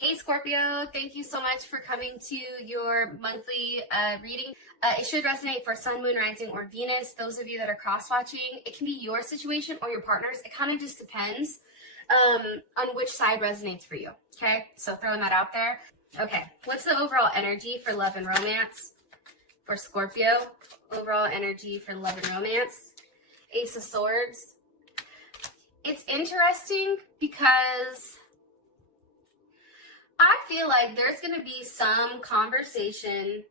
Hey Scorpio, thank you so much for coming to your monthly reading. It should resonate for Sun, Moon, Rising, or Venus. Those of you that are cross-watching, it can be your situation or your partner's. It kind of just depends on which side resonates for you, okay? So throwing that out there. Okay, what's the overall energy for love and romance for Scorpio? Overall energy for love and romance. Ace of Swords. It's interesting because I feel like there's going to be some conversation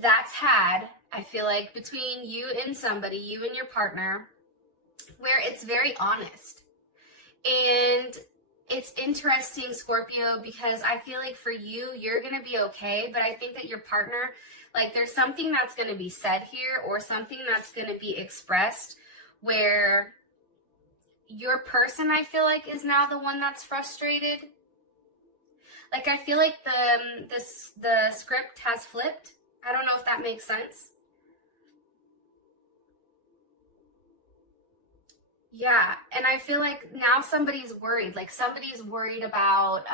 that's had, I feel like, between you and somebody, you and your partner, where it's very honest. And it's interesting, Scorpio, because I feel like for you, you're going to be okay, but I think that your partner, like there's something that's going to be said here or something that's going to be expressed where your person, I feel like, is now the one that's frustrated. Like, I feel like the script has flipped. I don't know if that makes sense. Yeah, and I feel like now somebody's worried. Like, somebody's worried about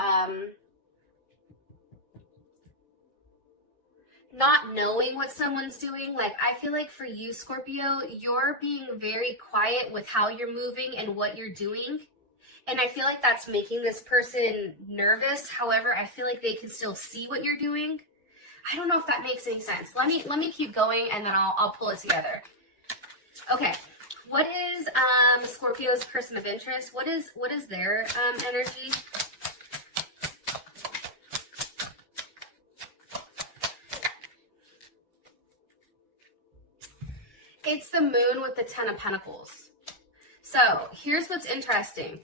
not knowing what someone's doing. Like, I feel like for you, Scorpio, you're being very quiet with how you're moving and what you're doing. And I feel like that's making this person nervous. However, I feel like they can still see what you're doing. I don't know if that makes any sense. Let me keep going and then I'll pull it together. Okay. What is Scorpio's person of interest? What is their energy? It's the moon with the 10 of Pentacles. So here's what's interesting.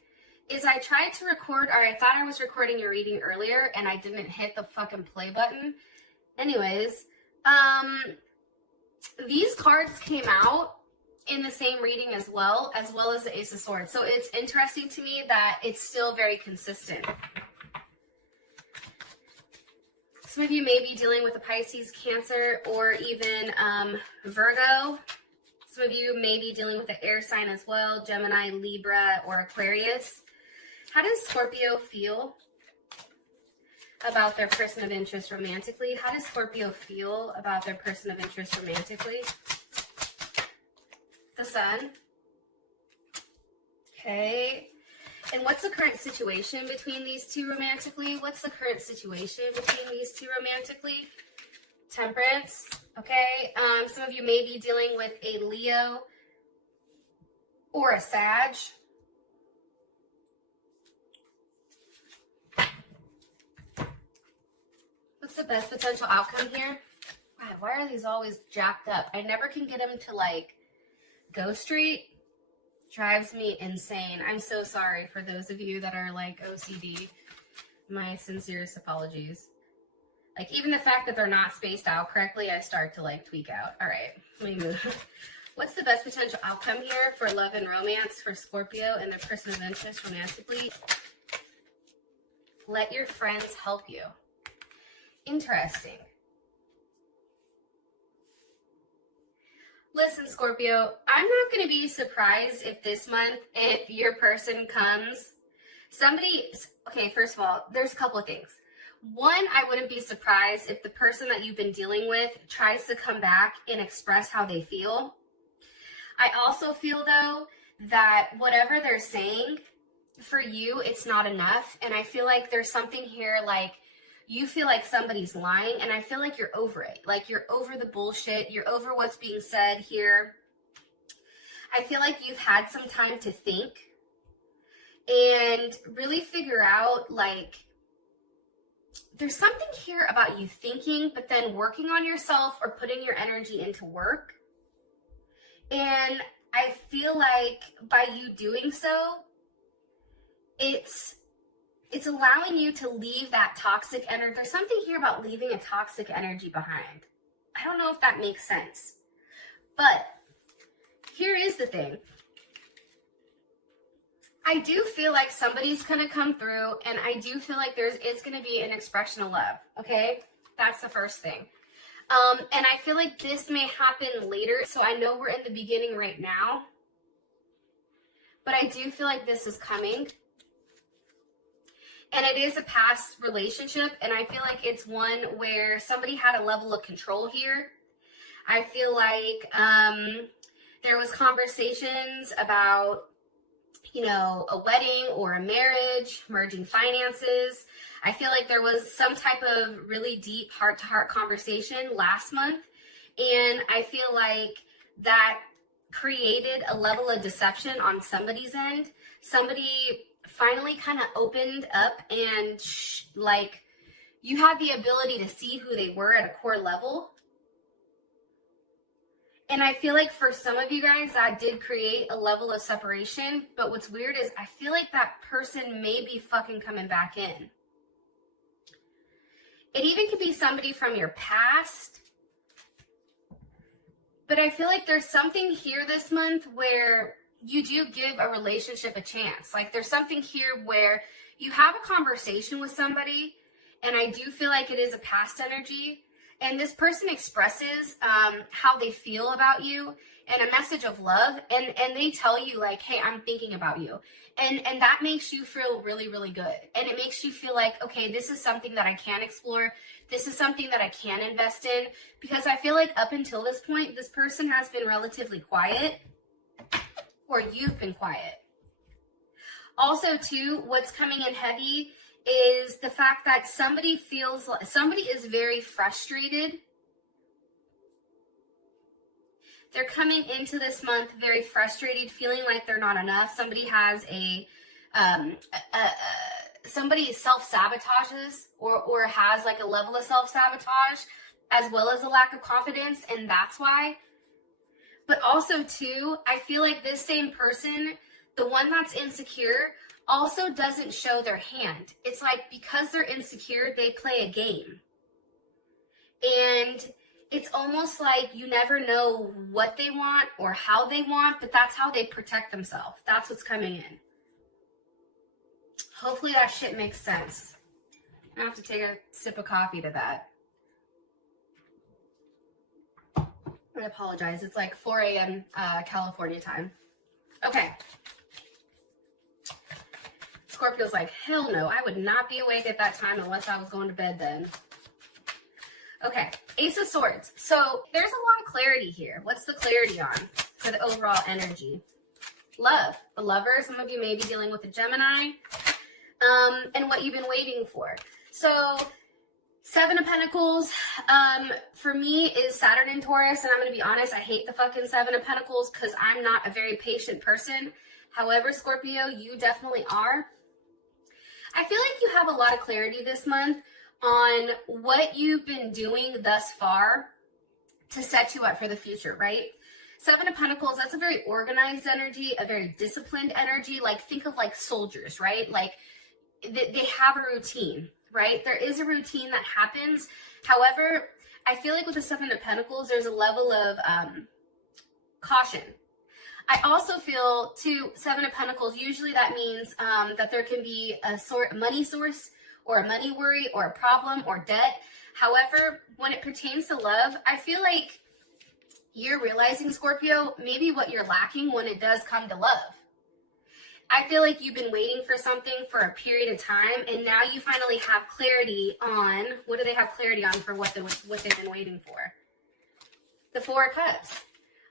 Is I tried to record, or I thought I was recording your reading earlier, and I didn't hit the fucking play button. Anyways, these cards came out in the same reading as well as the Ace of Swords. So it's interesting to me that it's still very consistent. Some of you may be dealing with a Pisces, Cancer, or even Virgo. Some of you may be dealing with an air sign as well, Gemini, Libra, or Aquarius. How does Scorpio feel about their person of interest romantically? How does Scorpio feel about their person of interest romantically? The Sun. Okay. And what's the current situation between these two romantically? What's the current situation between these two romantically? Temperance. Okay. Some of you may be dealing with a Leo or a Sag. What's the best potential outcome here? God, why are these always jacked up? I never can get them to like go straight. Drives me insane. I'm so sorry for those of you that are like OCD. My sincerest apologies. Like even the fact that they're not spaced out correctly, I start to like tweak out. All right, let me move. What's the best potential outcome here for love and romance for Scorpio and their person of interest romantically? Let your friends help you. Interesting. Listen, Scorpio, I'm not going to be surprised if this month, if your person comes, okay, first of all, there's a couple of things. One, I wouldn't be surprised if the person that you've been dealing with tries to come back and express how they feel. I also feel, though, that whatever they're saying, for you, it's not enough. And I feel like there's something here like, you feel like somebody's lying, and I feel like you're over it. Like you're over the bullshit. You're over what's being said here. I feel like you've had some time to think and really figure out, like, there's something here about you thinking, but then working on yourself or putting your energy into work. And I feel like by you doing so, it's allowing you to leave that toxic energy. There's something here about leaving a toxic energy behind. I don't know if that makes sense. But here is the thing. I do feel like somebody's going to come through, and I do feel like it's going to be an expression of love, okay? That's the first thing. And I feel like this may happen later, so I know we're in the beginning right now. But I do feel like this is coming. And it is a past relationship, and I feel like it's one where somebody had a level of control here. I feel like there was conversations about, you know, a wedding or a marriage, merging finances. I feel like there was some type of really deep heart-to-heart conversation last month, and I feel like that created a level of deception on somebody's end. Somebody finally kind of opened up and like you had the ability to see who they were at a core level. And I feel like for some of you guys that did create a level of separation, but what's weird is I feel like that person may be fucking coming back in. It even could be somebody from your past, but I feel like there's something here this month where you do give a relationship a chance. Like there's something here where you have a conversation with somebody, and I do feel like it is a past energy, and this person expresses how they feel about you and a message of love, and they tell you like, hey, I'm thinking about you. And that makes you feel really, really good. And it makes you feel like, okay, this is something that I can explore. This is something that I can invest in, because I feel like up until this point, this person has been relatively quiet, or you've been quiet. Also, too, what's coming in heavy is the fact that somebody feels like somebody is very frustrated. They're coming into this month very frustrated, feeling like they're not enough. Somebody has somebody self-sabotages or has like a level of self-sabotage as well as a lack of confidence, and that's why. But also, too, I feel like this same person, the one that's insecure, also doesn't show their hand. It's like because they're insecure, they play a game. And it's almost like you never know what they want or how they want, but that's how they protect themselves. That's what's coming in. Hopefully that shit makes sense. I have to take a sip of coffee to that. I apologize. It's like 4 a.m. California time. Okay. Scorpio's like, hell no, I would not be awake at that time unless I was going to bed then. Okay, Ace of Swords. So there's a lot of clarity here. What's the clarity on for the overall energy? Love. The lover. Some of you may be dealing with a Gemini. And what you've been waiting for. So Seven of Pentacles, for me is Saturn in Taurus, and I'm going to be honest, I hate the fucking Seven of Pentacles because I'm not a very patient person. However, Scorpio, you definitely are. I feel like you have a lot of clarity this month on what you've been doing thus far to set you up for the future, right? Seven of Pentacles, that's a very organized energy, a very disciplined energy. Like, think of like soldiers, right? Like, they have a routine. Right? There is a routine that happens. However, I feel like with the Seven of Pentacles, there's a level of caution. I also feel, too, Seven of Pentacles, usually that means that there can be a money source or a money worry or a problem or debt. However, when it pertains to love, I feel like you're realizing, Scorpio, maybe what you're lacking when it does come to love. I feel like you've been waiting for something for a period of time, and now you finally have clarity on, what do they have clarity on for what they've been waiting for? The Four of Cups.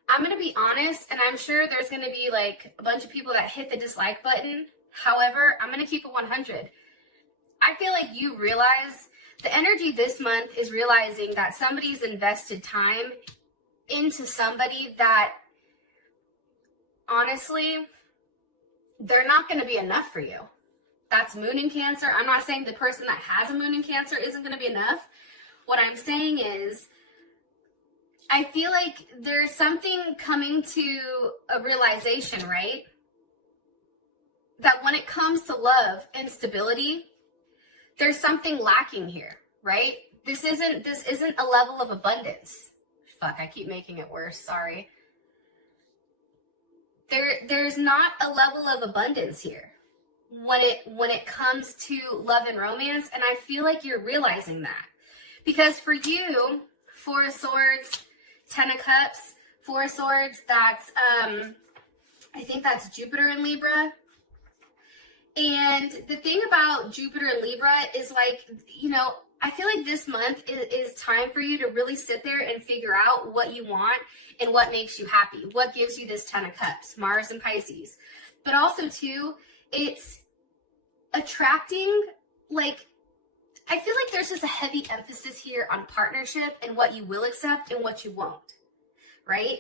I'm going to be honest, and I'm sure there's going to be like a bunch of people that hit the dislike button. However, I'm going to keep it 100. I feel like you realize the energy this month is realizing that somebody's invested time into somebody that, honestly, they're not going to be enough for you. That's Moon in Cancer. I'm not saying the person that has a Moon in Cancer isn't going to be enough. What I'm saying is, I feel like there's something coming to a realization, right? That when it comes to love and stability, there's something lacking here, right? This isn't a level of abundance. Fuck, I keep making it worse. Sorry. There's not a level of abundance here when it comes to love and romance, and I feel like you're realizing that. Because for you, Four of Swords, Ten of Cups, Four of Swords, that's I think that's Jupiter in Libra. And the thing about Jupiter and Libra is like, you know, I feel like this month is time for you to really sit there and figure out what you want and what makes you happy. What gives you this 10 of Cups, Mars and Pisces. But also, too, it's attracting, like, I feel like there's just a heavy emphasis here on partnership and what you will accept and what you won't, right?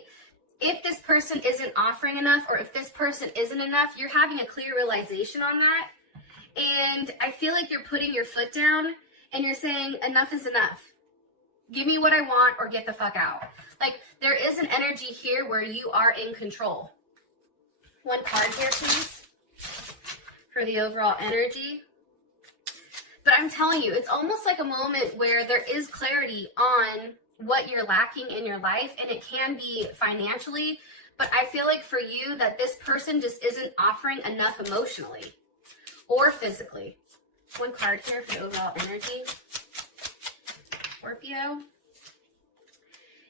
If this person isn't offering enough or if this person isn't enough, you're having a clear realization on that. And I feel like you're putting your foot down and you're saying, enough is enough. Give me what I want or get the fuck out. Like, there is an energy here where you are in control. One card here, please, for the overall energy. But I'm telling you, it's almost like a moment where there is clarity on what you're lacking in your life, and it can be financially, but I feel like for you that this person just isn't offering enough emotionally or physically. One card here for the overall energy. Scorpio.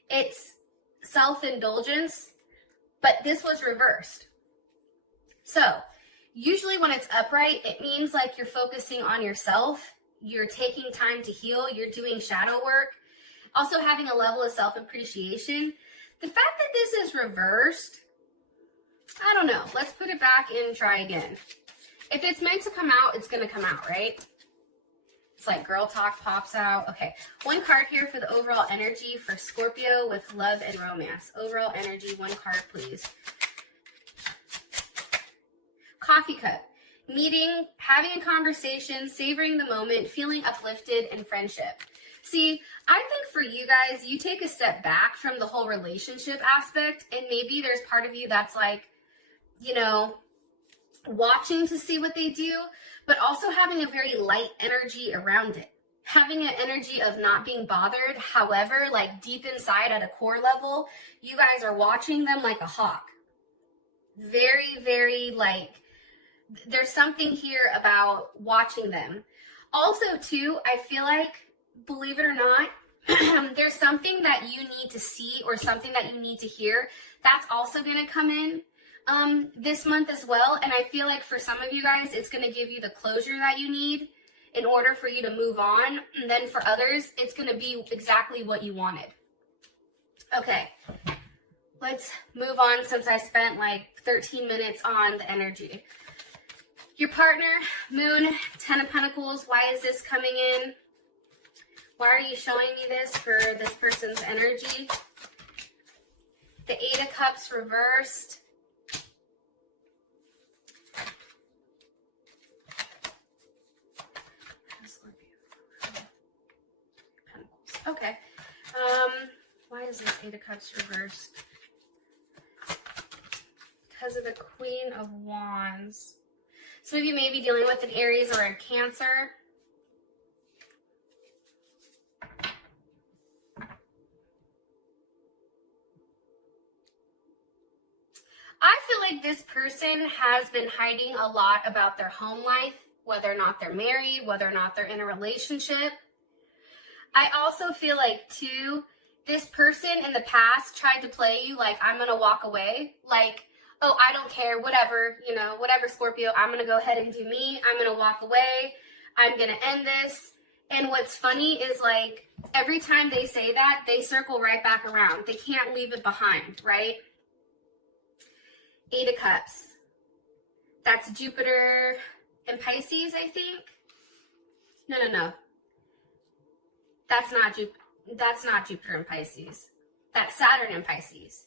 It's self-indulgence, but this was reversed. So usually when it's upright, it means like you're focusing on yourself, you're taking time to heal, you're doing shadow work, also having a level of self-appreciation. The fact that this is reversed, I don't know. Let's put it back and try again. If it's meant to come out, it's going to come out, right? It's like girl talk pops out. Okay, one card here for the overall energy for Scorpio with love and romance. Overall energy, one card, please. Coffee cup. Meeting, having a conversation, savoring the moment, feeling uplifted, and friendship. See, I think for you guys, you take a step back from the whole relationship aspect, and maybe there's part of you that's like, you know, watching to see what they do, but also having a very light energy around it. Having an energy of not being bothered. However, like deep inside at a core level, you guys are watching them like a hawk. Very, very like, there's something here about watching them. Also, too, I feel like, believe it or not, there's something that you need to see or something that you need to hear that's also going to come in this month as well. And I feel like for some of you guys, it's going to give you the closure that you need in order for you to move on. And then for others, it's going to be exactly what you wanted. Okay, let's move on since I spent like 13 minutes on the energy. Your partner, Moon, 10 of Pentacles. Why is this coming in? Why are you showing me this for this person's energy? The 8 of Cups reversed. Okay. Why is this 8 of Cups reversed? Because of the Queen of Wands. Some of you may be dealing with an Aries or a Cancer. I feel like this person has been hiding a lot about their home life, whether or not they're married, whether or not they're in a relationship. I also feel like, too, this person in the past tried to play you like, I'm going to walk away. Like, oh, I don't care, whatever, you know, whatever, Scorpio, I'm going to go ahead and do me. I'm going to walk away. I'm going to end this. And what's funny is, like, every time they say that, they circle right back around. They can't leave it behind, right? 8 of Cups. That's Jupiter and Pisces, I think. No. That's not Jupiter and Pisces. That's Saturn and Pisces.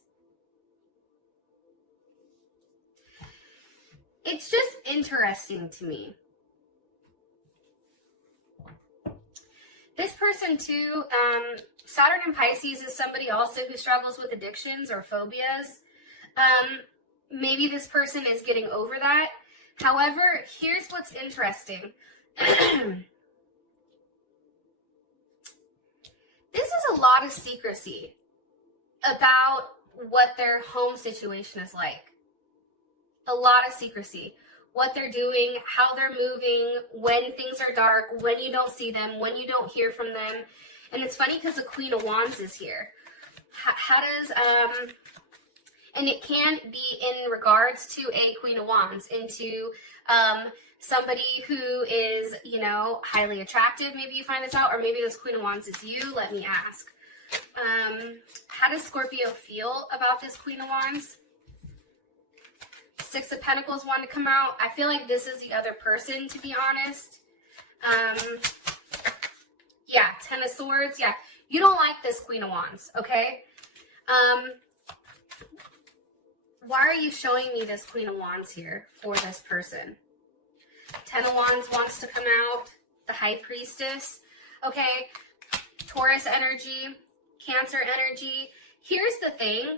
It's just interesting to me. This person too, Saturn and Pisces is somebody also who struggles with addictions or phobias. Maybe this person is getting over that. However, here's what's interesting. This is a lot of secrecy about what their home situation is like. A lot of secrecy. What they're doing, how they're moving, when things are dark, when you don't see them, when you don't hear from them. And it's funny because the Queen of Wands is here. How does, and it can be in regards to a Queen of Wands, into somebody who is, you know, highly attractive. Maybe you find this out, or maybe this Queen of Wands is you. Let me ask. How does Scorpio feel about this Queen of Wands? Six of Pentacles want to come out. I feel like this is the other person, to be honest. Yeah, Ten of Swords. Yeah, you don't like this Queen of Wands, okay? Why are you showing me this Queen of Wands here for this person? Ten of Wands wants to come out. The High Priestess. Okay, Taurus energy, Cancer energy. Here's the thing.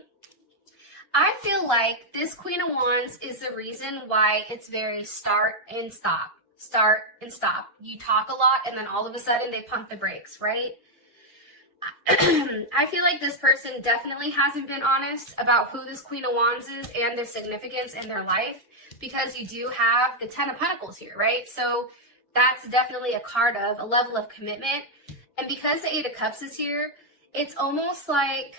I feel like this Queen of Wands is the reason why it's very start and stop. Start and stop. You talk a lot and then all of a sudden they pump the brakes, right? I feel like this person definitely hasn't been honest about who this Queen of Wands is and their significance in their life, because you do have the Ten of Pentacles here, right? So that's definitely a card of a level of commitment. And because the Eight of Cups is here, it's almost like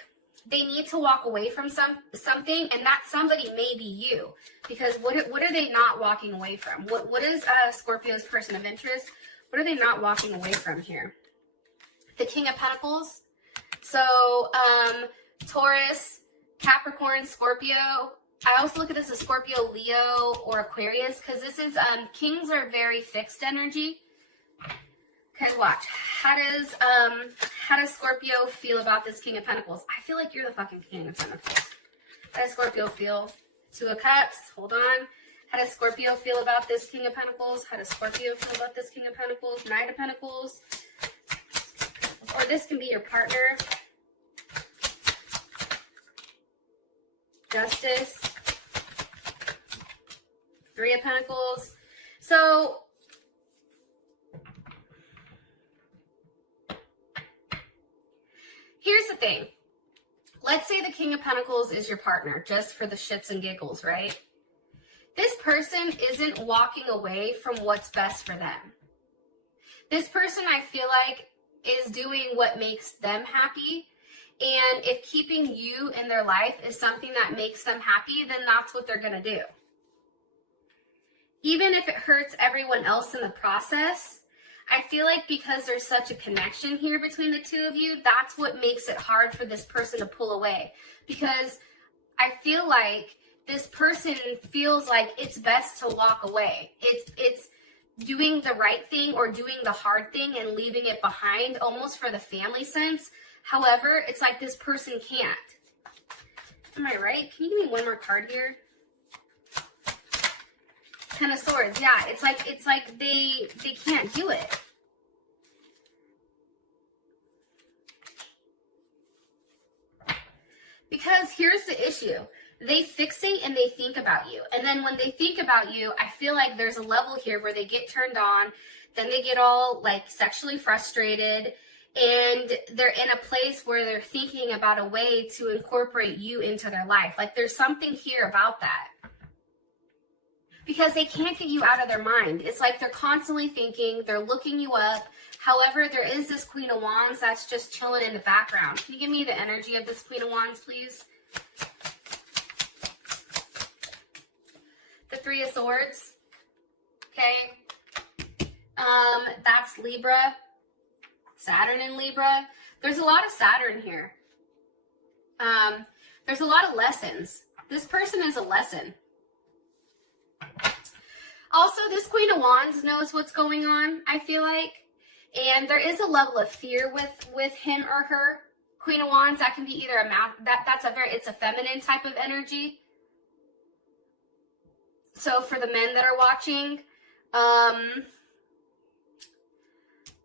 they need to walk away from something, and that somebody may be you. Because what are they not walking away from? What is Scorpio's person of interest? What are they not walking away from here? The King of Pentacles. So Taurus, Capricorn, Scorpio. I also look at this as Scorpio, Leo, or Aquarius, because this is kings are very fixed energy. Okay, watch. How does Scorpio feel about this King of Pentacles? I feel like you're the fucking King of Pentacles. How does Scorpio feel? Two of Cups. Hold on. How does Scorpio feel about this King of Pentacles? How does Scorpio feel about this King of Pentacles? Knight of Pentacles. Or this can be your partner. Justice. Three of Pentacles. So here's the thing. Let's say the King of Pentacles is your partner, just for the shits and giggles, right? This person isn't walking away from what's best for them. This person, I feel like, is doing what makes them happy. And if keeping you in their life is something that makes them happy, then that's what they're going to do. Even if it hurts everyone else in the process, I feel like because there's such a connection here between the two of you, that's what makes it hard for this person to pull away. Because I feel like this person feels like it's best to walk away. It's doing the right thing or doing the hard thing and leaving it behind, almost for the family sense. However, it's like this person can't. Am I right? Can you give me one more card here? Ten of Swords. Yeah, it's like they can't do it. Because here's the issue. They fixate and they think about you. And then when they think about you, I feel like there's a level here where they get turned on, then they get all like sexually frustrated, and they're in a place where they're thinking about a way to incorporate you into their life. Like there's something here about that. Because they can't get you out of their mind. It's like they're constantly thinking, they're looking you up. However, there is this Queen of Wands that's just chilling in the background. Can you give me the energy of this Queen of Wands, please? The Three of Swords. Okay. That's Libra. Saturn in Libra. There's a lot of Saturn here. There's a lot of lessons. This person is a lesson. Also, this Queen of Wands knows what's going on, I feel like. And there is a level of fear with him or her. Queen of Wands, that can be either it's a feminine type of energy. So for the men that are watching,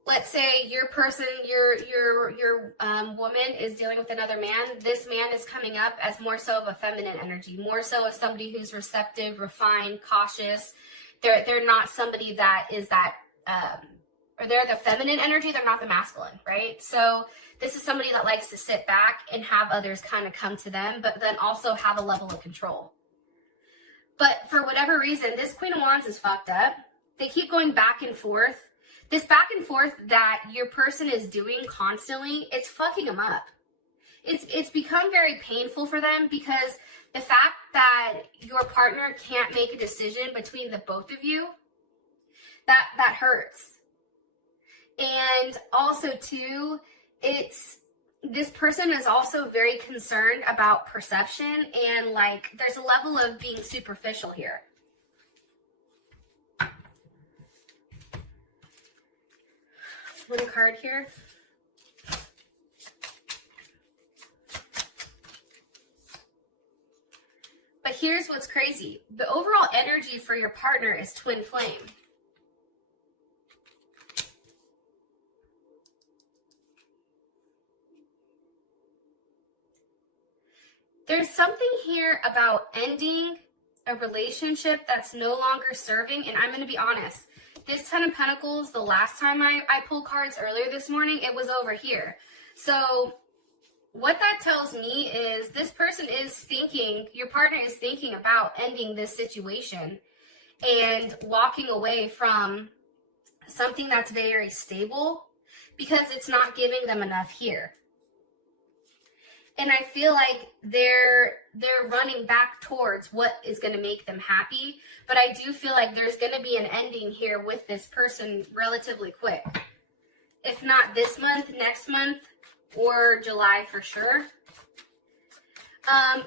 let's say your person, your woman is dealing with another man. This man is coming up as more so of a feminine energy, more so as somebody who's receptive, refined, cautious. They're not somebody that is that, or they're the feminine energy. They're not the masculine, right? So this is somebody that likes to sit back and have others kind of come to them, but then also have a level of control. But for whatever reason, this Queen of Wands is fucked up. They keep going back and forth. This back and forth that your person is doing constantly, it's fucking them up. It's become very painful for them, because the fact that your partner can't make a decision between the both of you, That hurts. And also too, this person is also very concerned about perception, and like there's a level of being superficial here. One card here. But here's what's crazy. The overall energy for your partner is twin flame. There's something here about ending a relationship that's no longer serving, and I'm going to be honest. This Ten of Pentacles, the last time I pulled cards earlier this morning, it was over here. So what that tells me is this person is thinking, your partner is thinking about ending this situation and walking away from something that's very stable because it's not giving them enough here. And I feel like they're running back towards what is going to make them happy. But I do feel like there's going to be an ending here with this person relatively quick. If not this month, next month, or July for sure.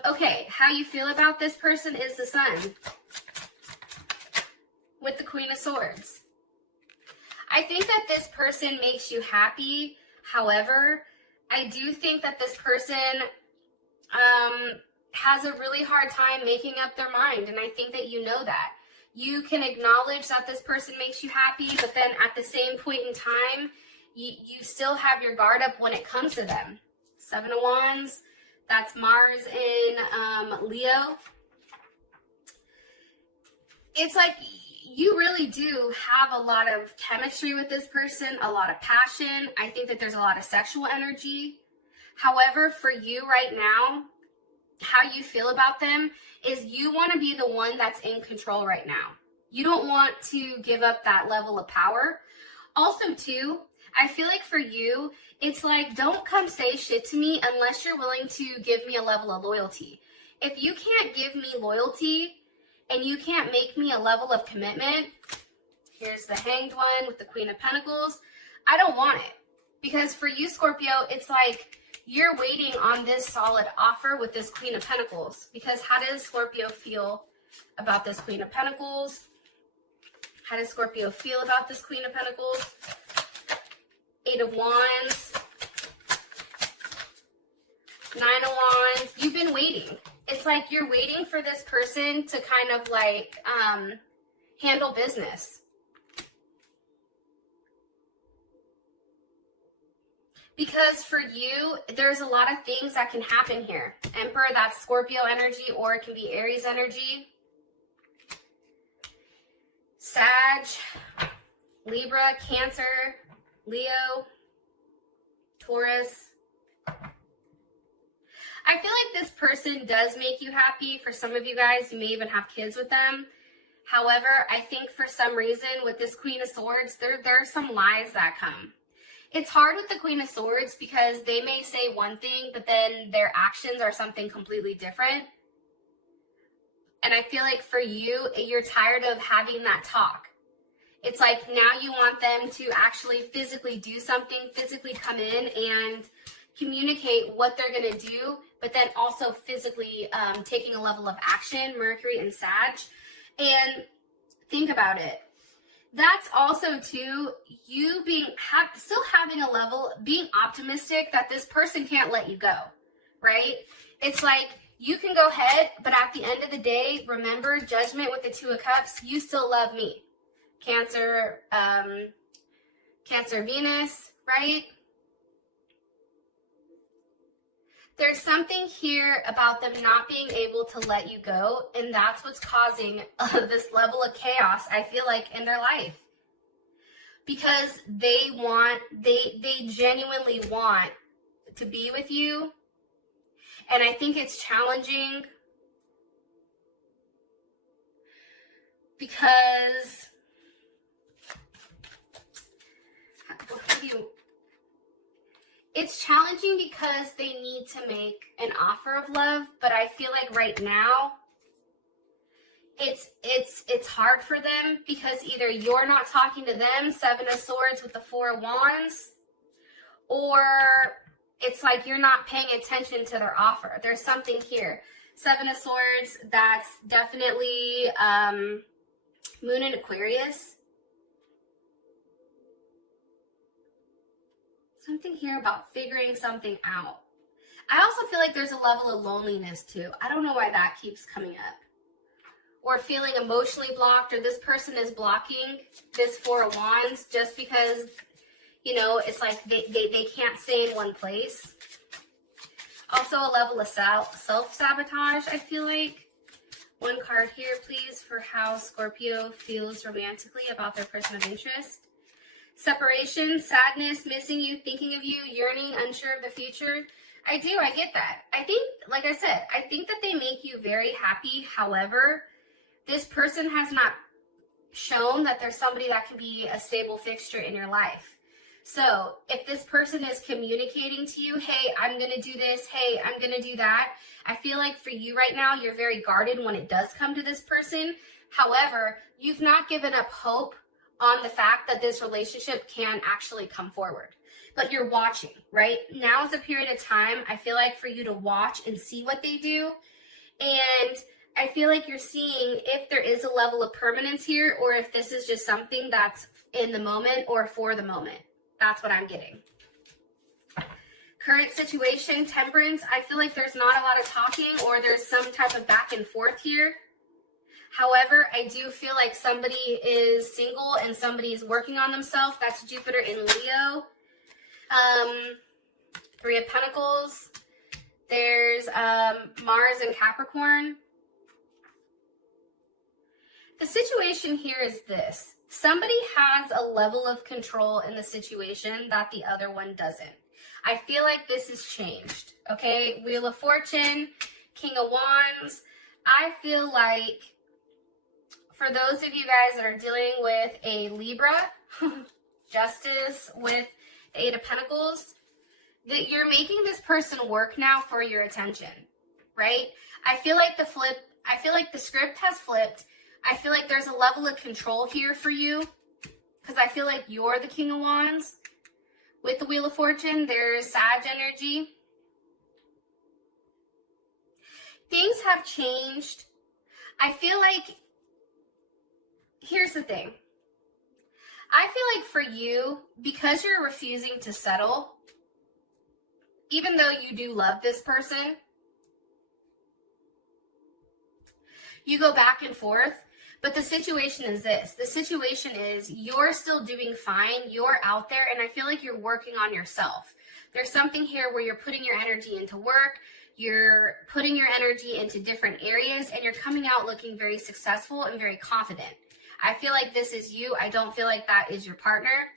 Okay, how you feel about this person is the Sun with the Queen of Swords. I think that this person makes you happy. However, I do think that this person has a really hard time making up their mind, and I think that you know that. You can acknowledge that this person makes you happy, but then at the same point in time, you still have your guard up when it comes to them. Seven of Wands, that's Mars in Leo. It's like you really do have a lot of chemistry with this person, a lot of passion. I think that there's a lot of sexual energy. However, for you right now, how you feel about them is you want to be the one that's in control right now. You don't want to give up that level of power. Also, too, I feel like for you, it's like, don't come say shit to me unless you're willing to give me a level of loyalty. If you can't give me loyalty and you can't make me a level of commitment, here's the Hanged One with the Queen of Pentacles, I don't want it. Because for you, Scorpio, it's like you're waiting on this solid offer with this Queen of Pentacles. Because how does Scorpio feel about this Queen of Pentacles? How does Scorpio feel about this Queen of Pentacles? Eight of Wands. Nine of Wands. You've been waiting. It's like you're waiting for this person to kind of like handle business. Because for you, there's a lot of things that can happen here. Emperor, that's Scorpio energy, or it can be Aries energy. Sag, Libra, Cancer, Leo, Taurus. I feel like this person does make you happy. For some of you guys, you may even have kids with them. However, I think for some reason with this Queen of Swords, there are some lies that come. It's hard with the Queen of Swords because they may say one thing, but then their actions are something completely different. And I feel like for you, you're tired of having that talk. It's like now you want them to actually physically do something, physically come in and communicate what they're going to do, but then also physically taking a level of action, Mercury and Sag. And think about it. That's also too, you still having a level, being optimistic that this person can't let you go, right? It's like you can go ahead, but at the end of the day, remember Judgment with the Two of Cups, you still love me. Cancer, Cancer, Venus, right? There's something here about them not being able to let you go, and that's what's causing this level of chaos, I feel like, in their life. Because they genuinely want to be with you, and I think it's challenging because it's challenging because they need to make an offer of love, but I feel like right now, it's hard for them because either you're not talking to them, Seven of Swords with the Four of Wands, or it's like you're not paying attention to their offer. There's something here. Seven of Swords, that's definitely Moon in Aquarius. Something here about figuring something out. I also feel like there's a level of loneliness too. I don't know why that keeps coming up. Or feeling emotionally blocked, or this person is blocking this Four of Wands just because, you know, it's like they can't stay in one place. Also a level of self-sabotage, I feel like. One card here, please, for how Scorpio feels romantically about their person of interest. Separation, sadness, missing you, thinking of you, yearning, unsure of the future. I get that. I think, like I said, I think that they make you very happy. However, this person has not shown that there's somebody that can be a stable fixture in your life. So if this person is communicating to you, hey, I'm going to do this, hey, I'm going to do that, I feel like for you right now, you're very guarded when it does come to this person. However, you've not given up hope on the fact that this relationship can actually come forward. But you're watching, right? Now is a period of time, I feel like, for you to watch and see what they do. And I feel like you're seeing if there is a level of permanence here, or if this is just something that's in the moment or for the moment. That's what I'm getting. Current situation, Temperance. I feel like there's not a lot of talking, or there's some type of back and forth here. However, I do feel like somebody is single and somebody is working on themselves. That's Jupiter in Leo. Three of Pentacles. There's Mars in Capricorn. The situation here is this. Somebody has a level of control in the situation that the other one doesn't. I feel like this has changed, okay? Wheel of Fortune, King of Wands. I feel like for those of you guys that are dealing with a Libra, Justice with the Eight of Pentacles, that you're making this person work now for your attention, right? I feel like the script has flipped. I feel like there's a level of control here for you because I feel like you're the King of Wands. With the Wheel of Fortune, there's Sag energy. Things have changed. I feel like, here's the thing. I feel like for you, because you're refusing to settle, even though you do love this person, you go back and forth. But the situation is this. The situation is you're still doing fine. You're out there, and I feel like you're working on yourself. There's something here where you're putting your energy into work. You're putting your energy into different areas, and you're coming out looking very successful and very confident. I feel like this is you. I don't feel like that is your partner.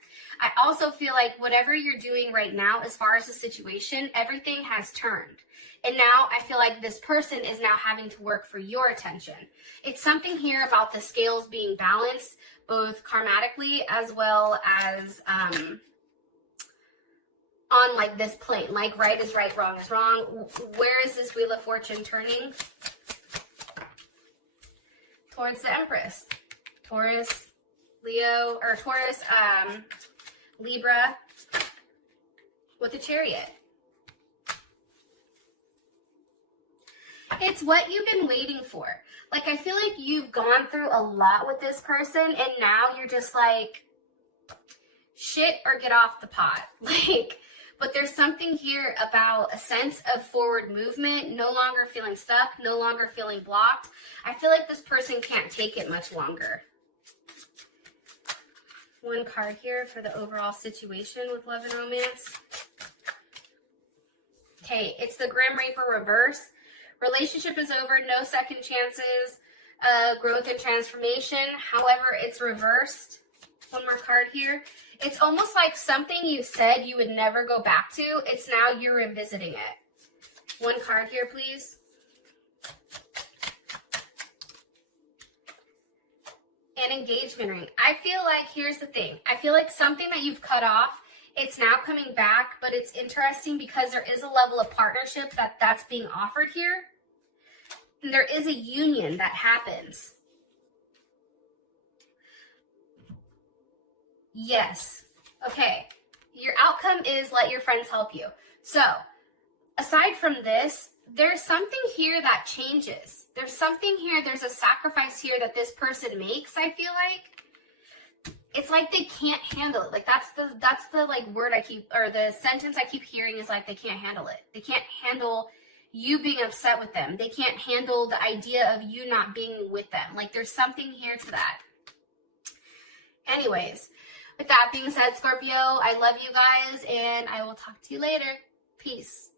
I also feel like whatever you're doing right now, as far as the situation, everything has turned. And now I feel like this person is now having to work for your attention. It's something here about the scales being balanced, both karmatically as well as on like this plane. Like right is right, wrong is wrong. Where is this Wheel of Fortune turning? Towards the Empress. Taurus, Leo, or Taurus, Libra with the Chariot. It's what you've been waiting for. Like, I feel like you've gone through a lot with this person, and now you're just like, shit or get off the pot. Like, but there's something here about a sense of forward movement, no longer feeling stuck, no longer feeling blocked. I feel like this person can't take it much longer. One card here for the overall situation with love and romance. Okay, it's the Grim Reaper reverse. Relationship is over, no second chances, growth and transformation. However, it's reversed. One more card here. It's almost like something you said you would never go back to. It's now you're revisiting it. One card here, please. An engagement ring. I feel like, here's the thing. I feel like something that you've cut off, it's now coming back, but it's interesting because there is a level of partnership that's being offered here. And there is a union that happens. Yes. Okay. Your outcome is let your friends help you. So, aside from this, there's something here that changes. There's something here, there's a sacrifice here that this person makes, I feel like. It's like they can't handle it. Like that's the like word I keep, or the sentence I keep hearing is like they can't handle it. They can't handle you being upset with them. They can't handle the idea of you not being with them. Like there's something here to that. Anyways, with that being said, Scorpio, I love you guys and I will talk to you later. Peace.